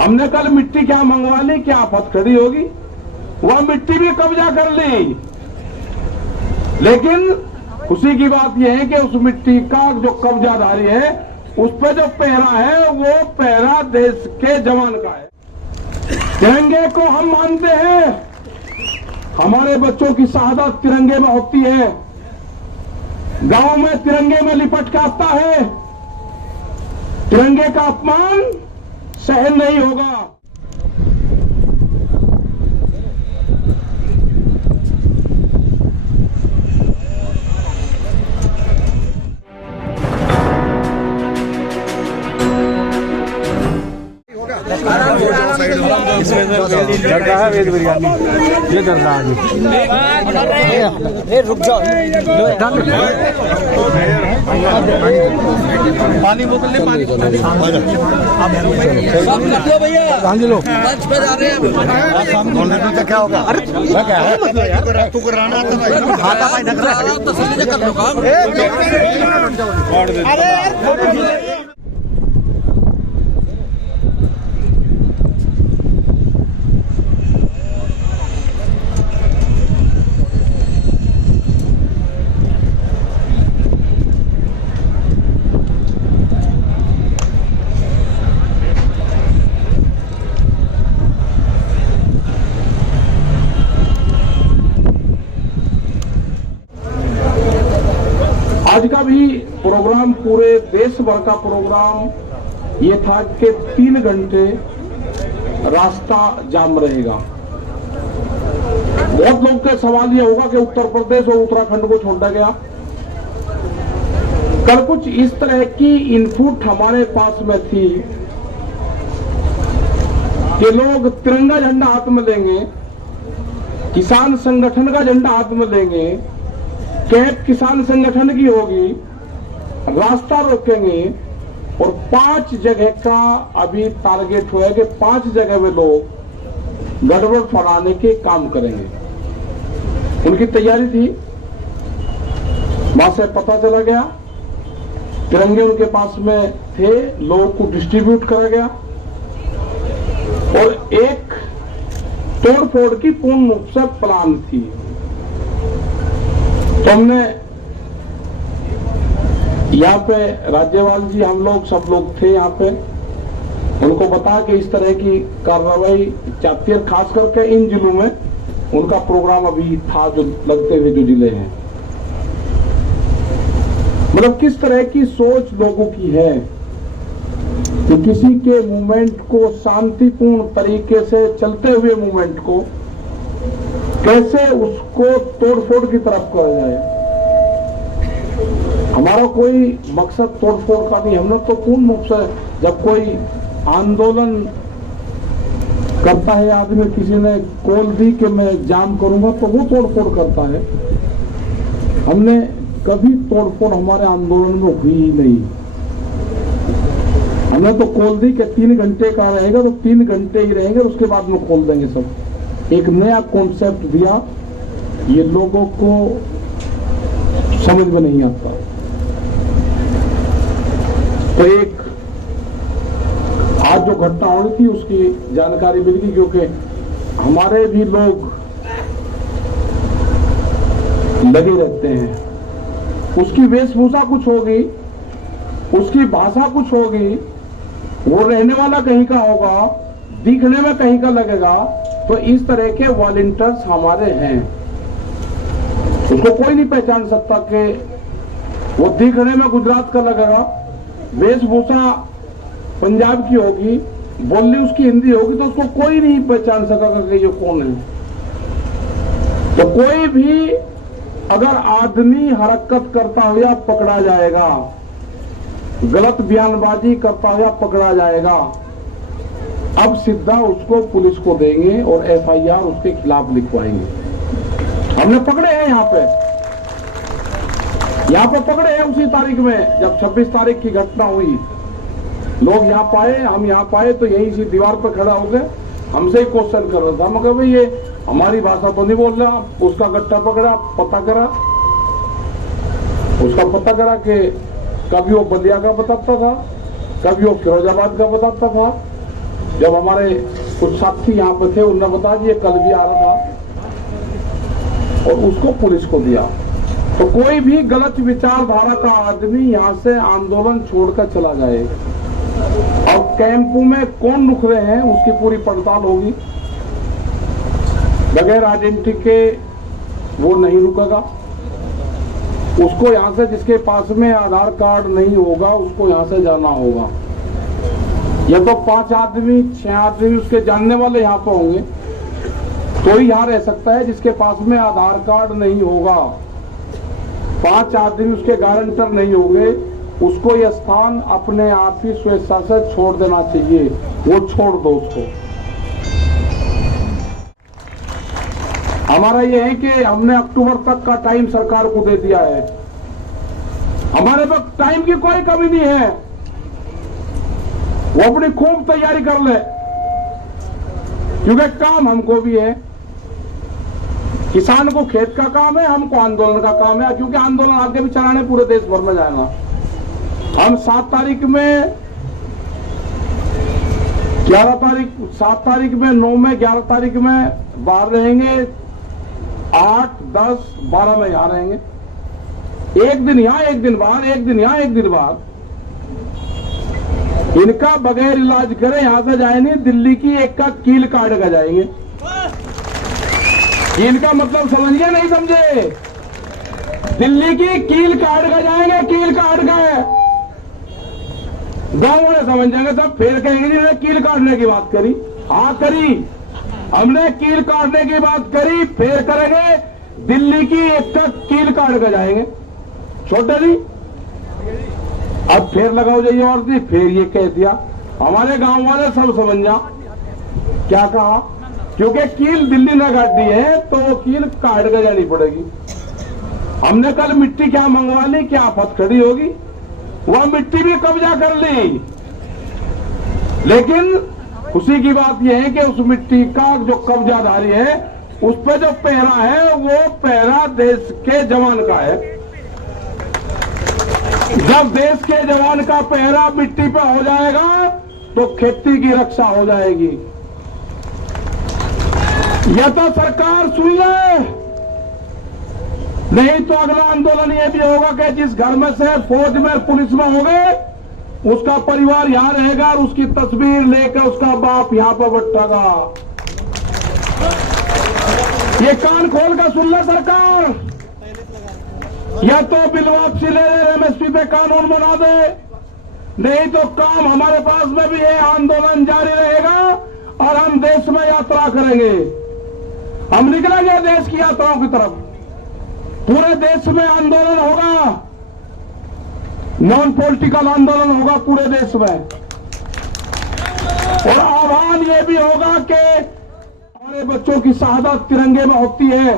हमने कल मिट्टी क्या मंगवा ली, क्या आफत खड़ी होगी, वह मिट्टी भी कब्जा कर ली। लेकिन खुशी की बात यह है कि उस मिट्टी का जो कब्जाधारी है, उस पर जो पहरा है, वो पहरा देश के जवान का है। तिरंगे को हम मानते हैं, हमारे बच्चों की शहादत तिरंगे में होती है, गांव में तिरंगे में लिपट के आता है। तिरंगे का अपमान सहन नहीं होगा। इसमें दर्दा है वेज बिरयानी, ये दर्दा है। रुक जाओ, पानी बोतल ले, पानी भैया। हाँ जी, लो मंच पे जा रहे हैं। क्या होगा? अरे क्या है, तू कराना हाथा पाई ढक रहा है, तसल्ली कर लो काम। अरे आज का भी प्रोग्राम, पूरे देश भर का प्रोग्राम ये था कि 3 घंटे रास्ता जाम रहेगा। बहुत लोग का सवाल ये होगा कि उत्तर प्रदेश और उत्तराखंड को छोड़ा गया। कल कुछ इस तरह की इनपुट हमारे पास में थी कि लोग तिरंगा झंडा हाथ में लेंगे, किसान संगठन का झंडा हाथ में लेंगे, कैब किसान संगठन की होगी, रास्ता रोकेंगे और 5 जगह का अभी टारगेट हुआ है कि 5 जगह में लोग गड़बड़ फैलाने के काम करेंगे। उनकी तैयारी थी। वहां से पता चला गया, तिरंगे उनके पास में थे, लोगों को डिस्ट्रीब्यूट करा गया और एक तोड़फोड़ की पूर्ण रूप से प्लान थी। तो हमने यहाँ पे राज्यपाल जी, हम लोग सब लोग थे यहाँ पे, उनको बता के इस तरह की कार्रवाई चाहती है। खास करके इन जिलों में उनका प्रोग्राम अभी था, जो लगते हुए जो जिले हैं, मतलब किस तरह की सोच लोगों की है कि किसी के मूवमेंट को, शांतिपूर्ण तरीके से चलते हुए मूवमेंट को कैसे उसको तोड़फोड़ की तरफ करा जाए। हमारा कोई मकसद तोड़फोड़ का नहीं। हम लोग तो पूर्ण रूप से, जब कोई आंदोलन करता है आदमी, किसी ने कॉल दी कि मैं जाम करूंगा, तो वो तोड़फोड़ करता है। हमने कभी तोड़फोड़ हमारे आंदोलन में हुई ही नहीं। हमने तो कॉल दी कि 3 घंटे का रहेगा तो 3 घंटे ही रहेंगे, उसके बाद में खोल देंगे सब। एक नया कॉन्सेप्ट दिया, ये लोगों को समझ में नहीं आता। तो एक आज जो घटना हुई थी उसकी जानकारी मिल गई, क्योंकि हमारे भी लोग लगे रहते हैं। उसकी वेशभूषा कुछ होगी, उसकी भाषा कुछ होगी, वो रहने वाला कहीं का होगा, दिखने में कहीं का लगेगा। तो इस तरह के वॉलंटियर्स हमारे हैं, उसको कोई नहीं पहचान सकता कि वो दिखने में गुजरात का लगेगा, वेशभूषा पंजाब की होगी, बोली उसकी हिंदी होगी, तो उसको कोई नहीं पहचान सकेगा कि ये कौन है। तो कोई भी अगर आदमी हरकत करता हुआ पकड़ा जाएगा, गलत बयानबाजी करता हुआ पकड़ा जाएगा, अब सीधा उसको पुलिस को देंगे और एफआईआर उसके खिलाफ लिखवाएंगे। हमने पकड़े हैं यहाँ पे पकड़े हैं उसी तारीख में, जब 26 तारीख की घटना हुई। लोग यहाँ पाए, हम यहाँ पाए, तो यही सी दीवार पर खड़ा हो गए, हमसे ही क्वेश्चन कर रहा था। मगर भाई ये हमारी भाषा तो नहीं बोल रहा। उसका गट्टा पकड़ा, पता करा, उसका पता करा कि कभी वो बलिया का बताता था, कभी वो फिरोजाबाद का बताता था, जब हमारे कुछ साथी यहाँ पे थे, उन्होंने बताया जी ये कल भी आ रहा था और उसको पुलिस को दिया। तो कोई भी गलत विचारधारा का आदमी यहाँ से आंदोलन छोड़कर चला जाए और कैंपों में कौन रुक रहे हैं उसकी पूरी पड़ताल होगी। बगैर आइडेंटिटी के वो नहीं रुकेगा। उसको यहाँ से, जिसके पास में आधार कार्ड नहीं होगा, उसको यहाँ से जाना होगा। या तो 5 आदमी 6 आदमी उसके जानने वाले यहाँ पर होंगे तो ही यहाँ रह सकता है। जिसके पास में आधार कार्ड नहीं होगा, 5 आदमी उसके गारंटर नहीं होंगे, उसको यह स्थान अपने आप ही स्वेच्छा से छोड़ देना चाहिए। वो छोड़ दो उसको। हमारा ये है कि हमने अक्टूबर तक का टाइम सरकार को दे दिया है। हमारे पास टाइम की कोई कमी नहीं है। वो अपनी खूब तैयारी कर ले, क्योंकि काम हमको भी है। किसान को खेत का काम है, हमको आंदोलन का काम है, क्योंकि आंदोलन आगे भी चलाने पूरे देश भर में जाएगा। हम 7 तारीख में 11 तारीख 7 तारीख में 9 में 11 तारीख में बाहर रहेंगे, 8, 10, 12 में यहां रहेंगे। एक दिन यहां, एक दिन बाहर, एक दिन यहां, एक दिन बाहर। इनका बगैर इलाज करे यहां से जाए नहीं, दिल्ली की एक का कील काट कर जाएंगे। इनका मतलब समझ गए नहीं समझे? दिल्ली की कील काट कर जाएंगे, कील काट कर। गांव वाले समझ जाएंगे सब, फिर कहेंगे जिन्होंने कील काटने की बात करी। हाँ करी, हमने कील काटने की बात करी, फिर करेंगे दिल्ली की एक का कील काट कर जाएंगे। छोटे जी अब फिर लगाओ जाइए और दी, फिर ये कह दिया। हमारे गांव वाले सब समझ जा क्या कहा, क्योंकि कील दिल्ली ने काट दी है तो वो कील काट कर जानी पड़ेगी। हमने कल मिट्टी क्या मंगवा ली, क्या आफत खड़ी होगी, वह मिट्टी भी कब्जा कर ली। लेकिन खुशी की बात यह है कि उस मिट्टी का जो कब्जाधारी है, उस पर जो पहरा है, वो पहरा देश के जवान का है। जब देश के जवान का पहरा मिट्टी पर हो जाएगा तो खेती की रक्षा हो जाएगी। यह तो सरकार सुन ले, नहीं तो अगला आंदोलन यह भी होगा कि जिस घर में से फौज में पुलिस में हो गए, उसका परिवार यहां रहेगा और उसकी तस्वीर लेकर उसका बाप यहां पर बैठेगा। ये कान खोल कर सुन ले सरकार, या तो बिल वापसी ले ले, एमएसपी पे कानून बना दे, नहीं तो काम हमारे पास में भी है, आंदोलन जारी रहेगा और हम देश में यात्रा करेंगे। हम निकलेंगे देश की यात्राओं की तरफ। पूरे देश में आंदोलन होगा, नॉन पॉलिटिकल आंदोलन होगा पूरे देश में। और आह्वान यह भी होगा कि हमारे बच्चों की शहादत तिरंगे में होती है,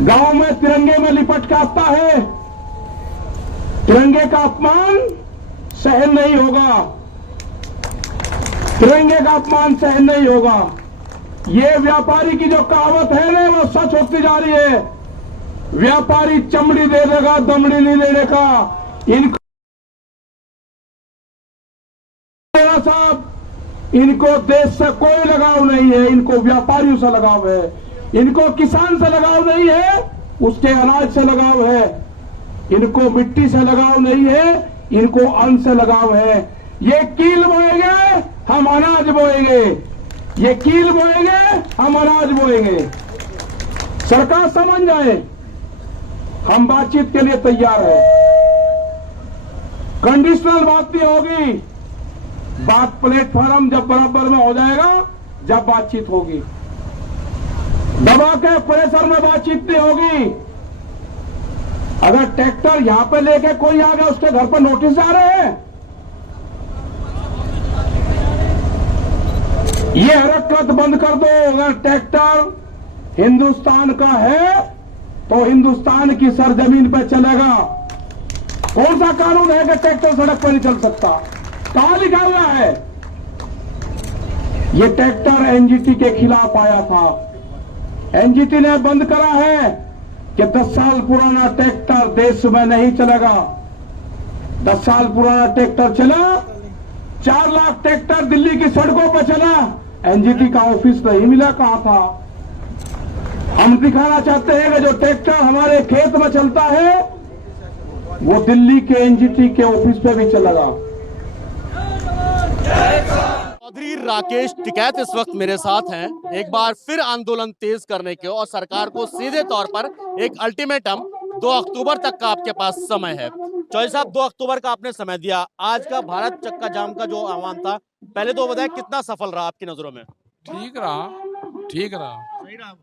गांव में तिरंगे में लिपट के आता है। तिरंगे का अपमान सहन नहीं होगा, तिरंगे का अपमान सहन नहीं होगा। ये व्यापारी की जो कहावत है ना, वो सच होती जा रही है। व्यापारी चमड़ी दे देगा, दमड़ी नहीं देने का। इनको साहब, इनको देश से कोई लगाव नहीं है, इनको व्यापारियों से लगाव है। इनको किसान से लगाव नहीं है, उसके अनाज से लगाव है। इनको मिट्टी से लगाव नहीं है, इनको अन्न से लगाव है। ये कील बोएंगे, हम अनाज बोएंगे। ये कील बोएंगे, हम अनाज बोएंगे। सरकार समझ जाए, हम बातचीत के लिए तैयार है। कंडीशनल बात नहीं होगी, बात प्लेटफॉर्म जब बराबर में हो जाएगा, जब बातचीत होगी। दबा के प्रेशर में बातचीत नहीं होगी। अगर ट्रैक्टर यहां पे लेके कोई आ गया, उसके घर पर नोटिस आ रहे हैं, ये हरकत बंद कर दो। अगर ट्रैक्टर हिंदुस्तान का है तो हिंदुस्तान की सरजमीन पर चलेगा। कौन सा कानून है कि ट्रैक्टर सड़क पर नहीं चल सकता? कहां लिखा हुआ है? ये ट्रैक्टर एनजीटी के खिलाफ आया था, एनजीटी ने बंद करा है कि 10 साल पुराना ट्रैक्टर देश में नहीं चलेगा। 10 साल पुराना ट्रैक्टर चला 4 लाख ट्रैक्टर दिल्ली की सड़कों पर चला, एनजीटी का ऑफिस नहीं मिला, कहां था? हम दिखाना चाहते हैं कि जो ट्रैक्टर हमारे खेत में चलता है वो दिल्ली के एनजीटी के ऑफिस पे भी चलेगा। चौधरी राकेश टिकैत इस वक्त मेरे साथ हैं। एक बार फिर आंदोलन तेज करने के और सरकार को सीधे तौर पर एक अल्टीमेटम 2 अक्टूबर तक का आपके पास समय है। चौधरी साहब, 2 अक्टूबर का आपने समय दिया। आज का भारत चक्का जाम का जो आह्वान था, पहले तो बताया कितना सफल रहा आपकी नजरों में? ठीक रहा, ठीक रहा।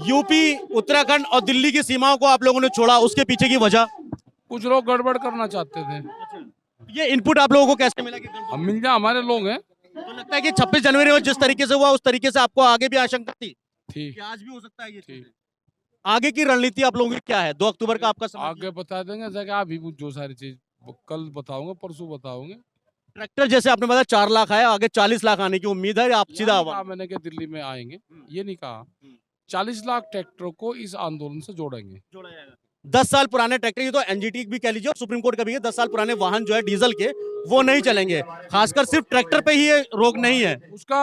यूपी, उत्तराखंड और दिल्ली की सीमाओं को आप लोगों ने छोड़ा, उसके पीछे की वजह? कुछ लोग गड़बड़ करना चाहते थे। ये इनपुट आप लोगों को कैसे मिला कि हम मिल जाए, हमारे लोग हैं। तो लगता है कि 26 जनवरी में जिस तरीके से हुआ उस तरीके से आपको आगे भी आशंका थी ठीक, कि आज भी हो सकता है ये चीज़? ठीक। आगे की रणनीति आप लोगों की क्या है? 2 अक्टूबर का आपका समय आगे बता देंगे, जगह अभी जो सारी चीज कल बताऊंगा, परसों बताऊंगे। ट्रैक्टर जैसे आपने बताया 4 लाख आया, आगे 40 लाख आने की उम्मीद है, आप सीधा कहा मैंने कि दिल्ली में आएंगे, ये नहीं कहा। 40 लाख ट्रैक्टरों को इस आंदोलन से जोड़ेंगे। 10 साल पुराने ट्रैक्टर, ये तो एनजीटी भी कह लीजिए और सुप्रीम कोर्ट का भी है, 10 साल पुराने वाहन जो है डीजल के वो नहीं चलेंगे। खासकर सिर्फ ट्रैक्टर पे ही ये रोक नहीं है। उसका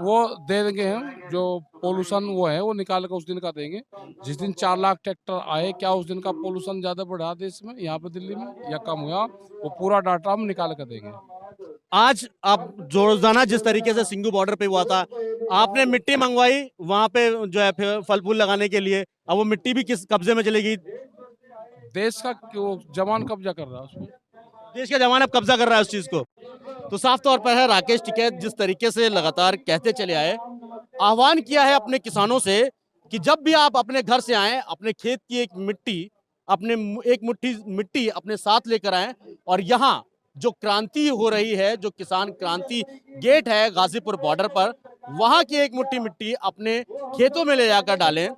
वो दे देंगे हम, जो पोल्यूशन वो है वो निकाल कर उस दिन का देंगे। जिस दिन 4 लाख ट्रैक्टर आए, क्या उस दिन का पोल्यूशन ज्यादा बढ़ा देश में, यहाँ पे दिल्ली में, या कम हुआ, वो पूरा डाटा हम निकाल कर देंगे। आज आप रोजाना जिस तरीके से सिंघू बॉर्डर पे हुआ था, आपने मिट्टी मंगवाई वहां पे जो है फल फूल लगाने के लिए, अब वो मिट्टी भी किस कब्जे में चलेगी? देश का क्यों जवान कब्जा कर रहा है उसमें? देश का जवान अब कब्जा कर रहा है उस चीज को। तो साफ तौर पर है, राकेश टिकैत जिस तरीके से लगातार कहते चले आए, आह्वान किया है अपने किसानों से कि जब भी आप अपने घर से आए, अपने खेत की एक मुट्ठी मिट्टी अपने साथ लेकर आए और यहाँ जो क्रांति हो रही है, जो किसान क्रांति गेट है गाजीपुर बॉर्डर पर, वहां की एक मुट्ठी मिट्टी अपने खेतों में ले जाकर डालें।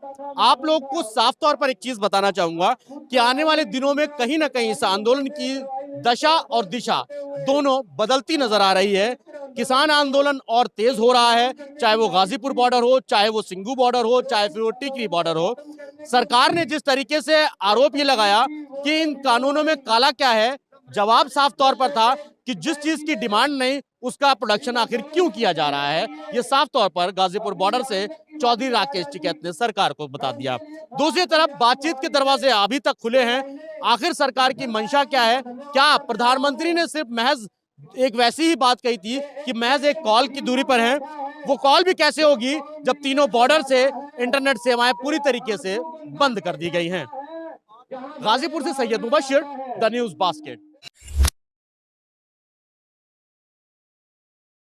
आप लोग को साफ तौर पर एक चीज बताना चाहूंगा कि आने वाले दिनों में कहीं ना कहीं इस आंदोलन की दशा और दिशा दोनों बदलती नजर आ रही है। किसान आंदोलन और तेज हो रहा है, चाहे वो गाजीपुर बॉर्डर हो, चाहे वो सिंघू बॉर्डर हो, चाहे फिर वो टिकरी बॉर्डर हो। सरकार ने जिस तरीके से आरोप ये लगाया कि इन कानूनों में काला क्या है, जवाब साफ तौर पर था कि जिस चीज की डिमांड नहीं उसका प्रोडक्शन आखिर क्यों किया जा रहा है। ये साफ तौर पर गाजीपुर बॉर्डर से चौधरी राकेश टिकैत ने सरकार को बता दिया। दूसरी तरफ बातचीत के दरवाजे अभी तक खुले हैं। आखिर सरकार की मंशा क्या है? क्या प्रधानमंत्री ने सिर्फ महज एक वैसी ही बात कही थी कि महज एक कॉल की दूरी पर है? वो कॉल भी कैसे होगी जब तीनों बॉर्डर से इंटरनेट सेवाएं पूरी तरीके से बंद कर दी गई हैं। गाजीपुर से Syed Mubashir, the news basket.